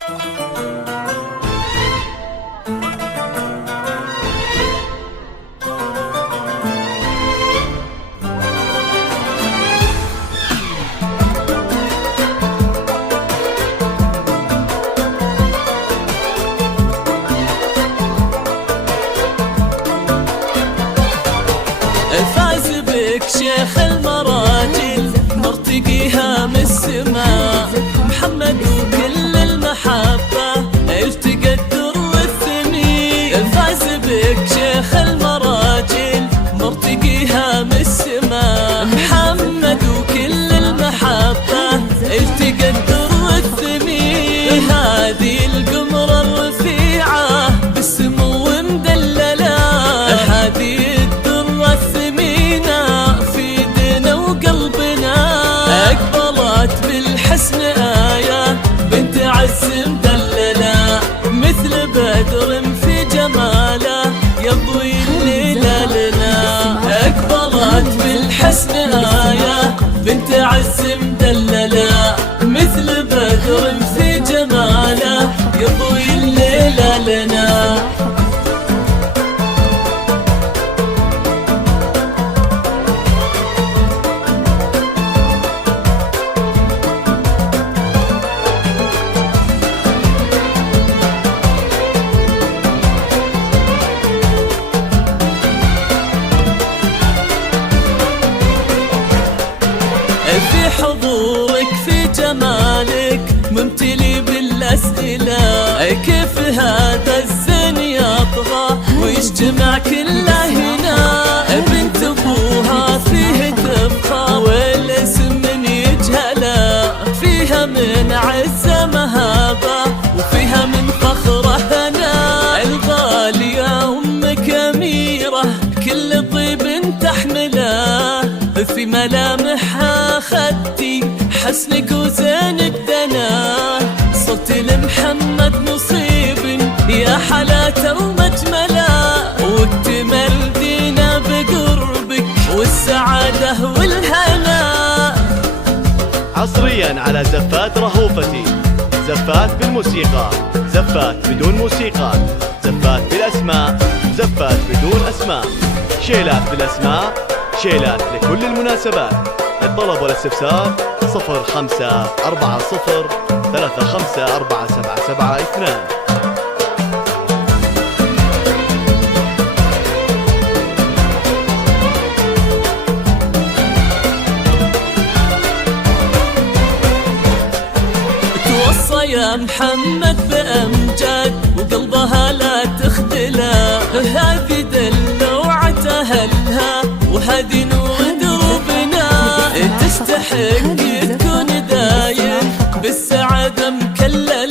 فاز بك شيخ المراجل نرتقيها من السماء، محمد وكل المحبة التقى الدر والثمين. فاز بك شيخ المراجل نرتقيها من السماء، محمد وكل المحبة التقى الدر والثمين. هذه القمرة الرفيعة بالسمو مدللة، هذه بالحسن آية بنت عز مدللة، مثل بدر في جماله يضوي الليل لنا. أقبلت بالحسن آية بنت عز مدللة، مثل بدر في جماله يضوي الليل لنا. في حضورك في جمالك ممتلي بالأسئلة، كيف هذا الزين يطغى ويجتمع كله هنا؟ بنت أبوها فيه تبقى والاسم من يجهله، فيها من عزة مهابة وفيها من فخرة هنا. الغالية أمك أميرة كل طيب تحمله، في ملامحها خدتي حسنك وزينك دنا. صرت لمحمد نصيب يا حلاته ومجمله، واكتمل دينا بقربك والسعادة والهنا. حصريا على زفات رهوفتي، زفات بالموسيقى، زفات بدون موسيقى، زفات بالأسماء، زفات بدون أسماء، شيلات بالأسماء، شيلات لكل المناسبات. للطلب والاستفسار 0540354772. توصى يا محمد بأمجاد وقلبها لا تخذله، هذه دلوعة أهلها وهذه نور دربنا. تستحق تكون دايم بالسعادة مكللة،